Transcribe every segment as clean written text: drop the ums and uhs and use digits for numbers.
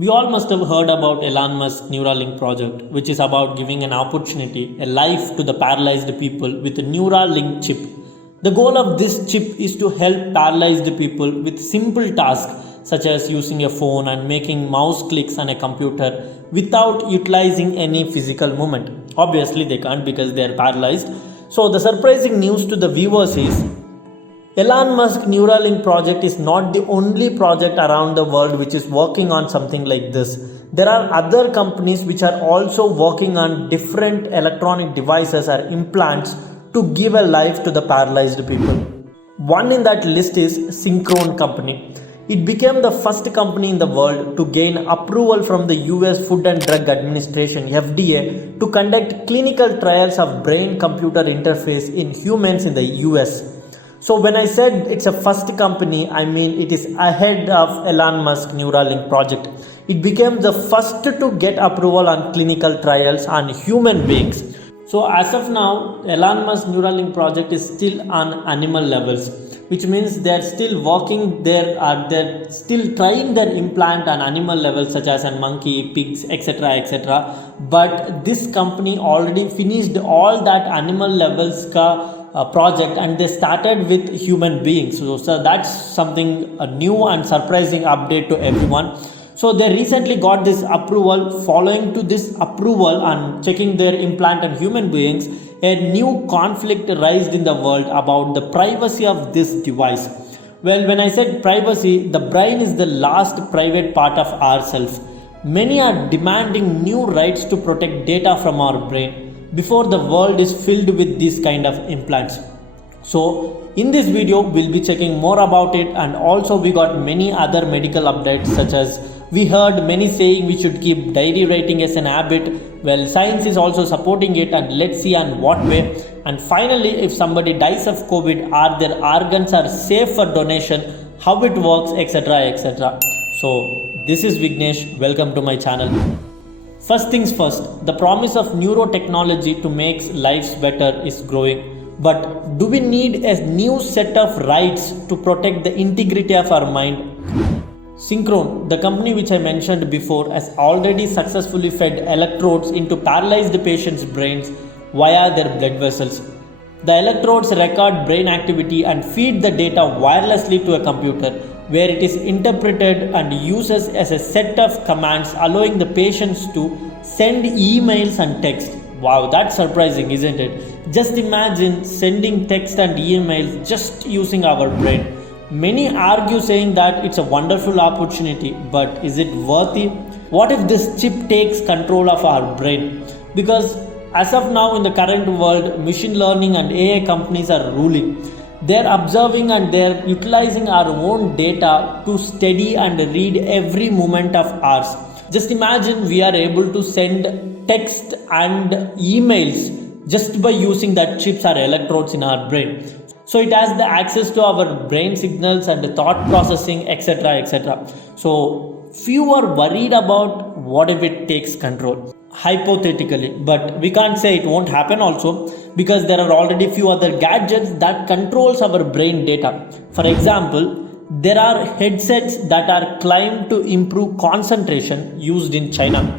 We all must have heard about Elon Musk Neuralink project, which is about giving an opportunity, a life to the paralyzed people with a Neuralink chip. The goal of this chip is to help paralyzed people with simple tasks such as using a phone and making mouse clicks on a computer without utilizing any physical movement. Obviously, they can't because they are paralyzed. So, the surprising news to the viewers is Elon Musk Neuralink project is not the only project around the world which is working on something like this. There are other companies which are also working on different electronic devices or implants to give a life to the paralyzed people. One in that list is Synchron company. It became the first company in the world to gain approval from the US Food and Drug Administration (FDA) to conduct clinical trials of brain computer interface in humans in the US. So when I said it's a first company, I mean it is ahead of Elon Musk Neuralink project. It became the first to get approval on clinical trials on human beings. So as of now, Elon Musk Neuralink project is still on animal levels, which means they're still working there, they're still trying their implant on animal levels such as on monkey, pigs, etc. etc. But this company already finished all that animal levels project and they started with human beings. So that's something new and surprising update to everyone. So they recently got this approval. Following to this approval and checking their implant on human beings, a new conflict arose in the world about the privacy of this device. Well, when I said privacy, the brain is the last private part of ourselves. Many are demanding new rights to protect data from our brain before the world is filled with these kind of implants. So in this video we'll be checking more about it, and also we got many other medical updates, such as we heard many saying we should keep diary writing as an habit. Well, science is also supporting it, and let's see on what way. And finally, if somebody dies of COVID, are their organs are safe for donation, how it works, etc. etc. So this is Vignesh, welcome to my channel. First things first, the promise of neurotechnology to make lives better is growing. But do we need a new set of rights to protect the integrity of our mind? Synchron, the company which I mentioned before, has already successfully fed electrodes into paralyzed patients' brains via their blood vessels. The electrodes record brain activity and feed the data wirelessly to a computer, where it is interpreted and uses as a set of commands, allowing the patients to send emails and text. Wow, that's surprising, isn't it? Just imagine sending text and emails just using our brain. Many argue saying that it's a wonderful opportunity, but is it worthy? What if this chip takes control of our brain? Because as of now in the current world, machine learning and AI companies are ruling. They're observing and they're utilizing our own data to study and read every moment of ours. Just imagine we are able to send text and emails just by using that chips or electrodes in our brain. So it has the access to our brain signals and the thought processing, etc. etc. So few are worried about what if it takes control. Hypothetically, but we can't say it won't happen also, because there are already few other gadgets that controls our brain data. For example, there are headsets that are claimed to improve concentration used in China.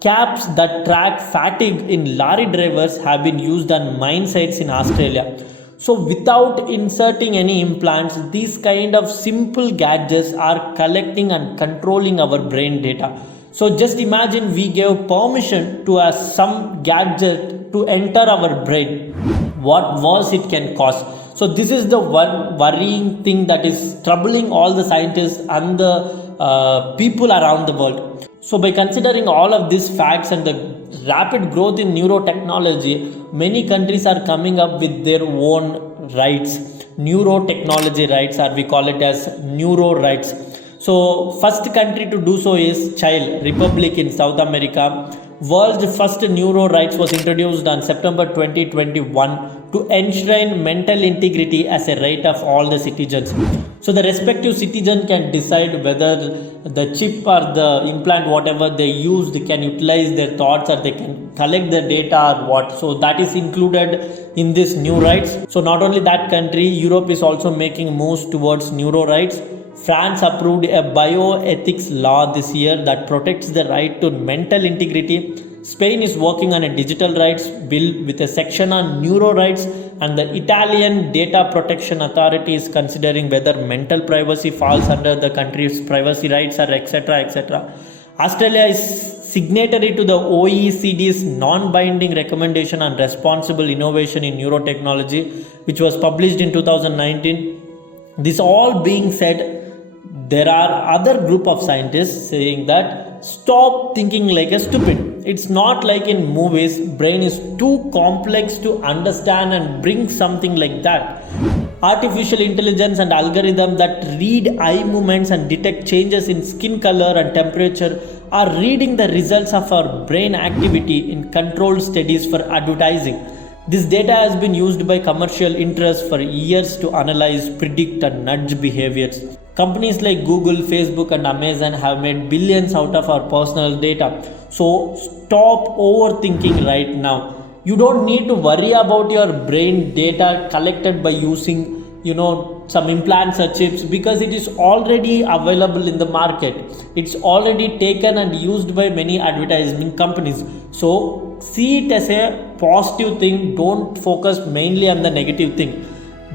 Caps that track fatigue in lorry drivers have been used on mine sites in Australia. So without inserting any implants, these kind of simple gadgets are collecting and controlling our brain data. So just imagine we gave permission to some gadget to enter our brain. What was it can cause? So this is the one worrying thing that is troubling all the scientists and the people around the world. So by considering all of these facts and the rapid growth in neurotechnology, many countries are coming up with their own rights, neurotechnology rights, or we call it as neuro rights. So first country to do so is Chile, Republic in South America. World's first neuro rights was introduced on September 2021 to enshrine mental integrity as a right of all the citizens. So the respective citizen can decide whether the chip or the implant, whatever they used, can utilize their thoughts or they can collect the data or what. So that is included in this new rights. So not only that country, Europe is also making moves towards neuro rights. France approved a bioethics law this year that protects the right to mental integrity. Spain is working on a digital rights bill with a section on neuro rights, and the Italian Data Protection Authority is considering whether mental privacy falls under the country's privacy rights or etc. Australia is signatory to the OECD's non-binding recommendation on responsible innovation in neurotechnology, which was published in 2019. This all being said, there are other group of scientists saying that stop thinking like a stupid. It's not like in movies, brain is too complex to understand and bring something like that. Artificial intelligence and algorithms that read eye movements and detect changes in skin color and temperature are reading the results of our brain activity in controlled studies for advertising. This data has been used by commercial interests for years to analyze, predict, and nudge behaviors. Companies like Google, Facebook, and Amazon have made billions out of our personal data. So stop overthinking right now. You don't need to worry about your brain data collected by using some implants or chips, because it is already available in the market. It's already taken and used by many advertising companies. So see it as a positive thing. Don't focus mainly on the negative thing.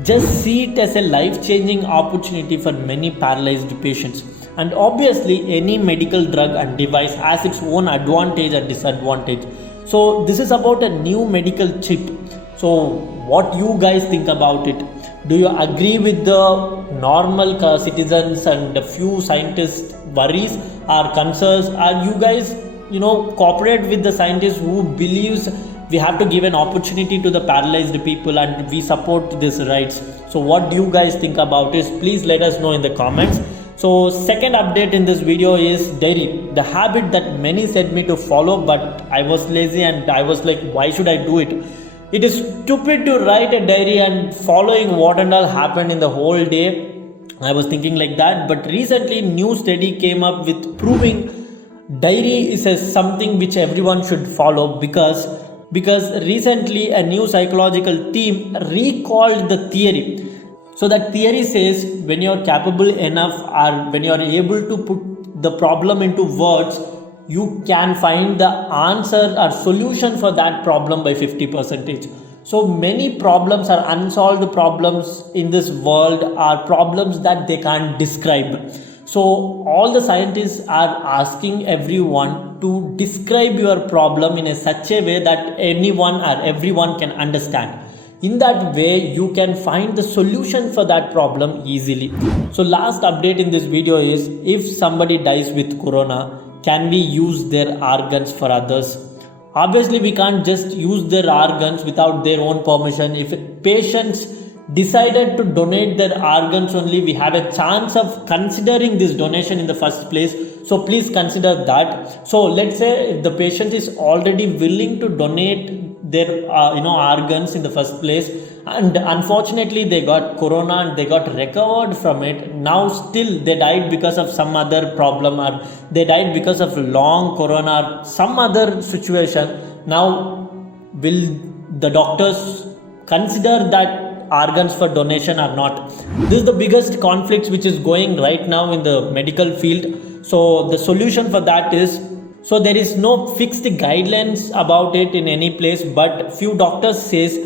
Just see it as a life-changing opportunity for many paralyzed patients. And obviously any medical drug and device has its own advantage and disadvantage. So this is about a new medical chip. So what you guys think about it? Do you agree with the normal citizens and a few scientists' worries or concerns? Are you guys, cooperate with the scientists who believes we have to give an opportunity to the paralyzed people and we support these rights? So what do you guys think about this? Please let us know in the comments. So second update in this video is diary, the habit that many said me to follow, but I was lazy and I was like, why should I do it? It is stupid to write a diary and following what and all happened in the whole day. I was thinking like that, but recently new study came up with proving diary is something which everyone should follow, because recently a new psychological team recalled the theory. So that theory says when you're capable enough or when you're able to put the problem into words, you can find the answer or solution for that problem by 50%. So many problems are unsolved problems in this world, are problems that they can't describe. So all the scientists are asking everyone to describe your problem in such a way that anyone or everyone can understand. In that way, you can find the solution for that problem easily. So last update in this video is, if somebody dies with corona, can we use their organs for others? Obviously, we can't just use their organs without their own permission. If patients decided to donate their organs only, we have a chance of considering this donation in the first place. So please consider that. So let's say if the patient is already willing to donate their organs in the first place, and unfortunately they got corona and they got recovered from it, now still they died because of some other problem, or they died because of long corona or some other situation. Now will the doctors consider that organs for donation or not? This is the biggest conflict which is going right now in the medical field. So the solution for that is, so there is no fixed guidelines about it in any place, but few doctors says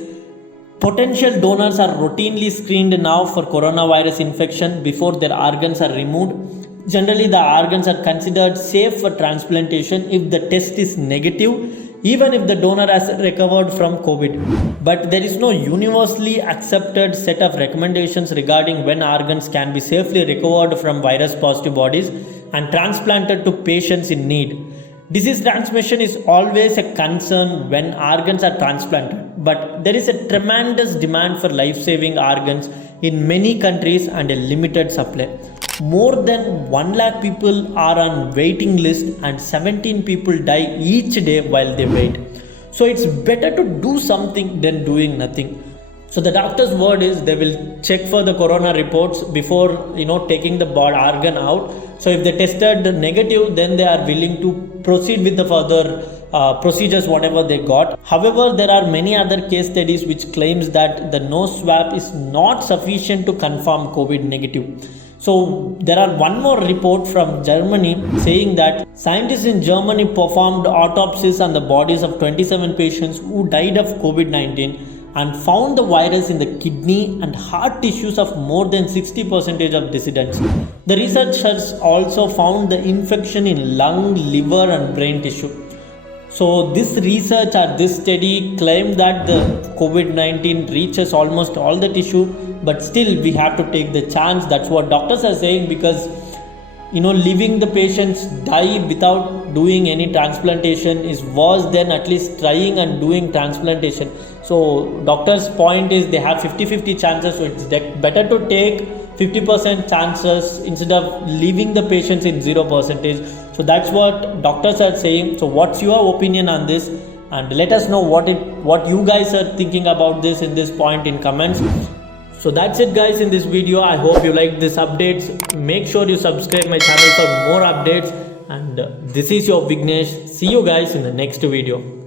potential donors are routinely screened now for coronavirus infection before their organs are removed. Generally, the organs are considered safe for transplantation if the test is negative, even if the donor has recovered from COVID. But there is no universally accepted set of recommendations regarding when organs can be safely recovered from virus positive bodies and transplanted to patients in need. Disease transmission is always a concern when organs are transplanted, but there is a tremendous demand for life-saving organs in many countries and a limited supply. More than 1 lakh people are on waiting list and 17 people die each day while they wait. So it's better to do something than doing nothing. So the doctor's word is they will check for the corona reports before taking the organ out. So if they tested negative, then they are willing to proceed with the further procedures whatever they got. However, there are many other case studies which claims that the nose swab is not sufficient to confirm COVID negative. So there are one more report from Germany saying that scientists in Germany performed autopsies on the bodies of 27 patients who died of COVID-19 and found the virus in the kidney and heart tissues of more than 60% of dissidents. The researchers also found the infection in lung, liver and brain tissue. So this research or this study claimed that the COVID-19 reaches almost all the tissue, but still we have to take the chance. That's what doctors are saying, because leaving the patients die without doing any transplantation is worse than at least trying and doing transplantation. So doctors' point is they have 50-50 chances, so it's better to take 50% chances instead of leaving the patients in 0%. So that's what doctors are saying. So what's your opinion on this? And let us know what you guys are thinking about this in this point in comments. So that's it guys in this video. I hope you like this updates. Make sure you subscribe my channel for more updates. And this is your Vignesh. See you guys in the next video.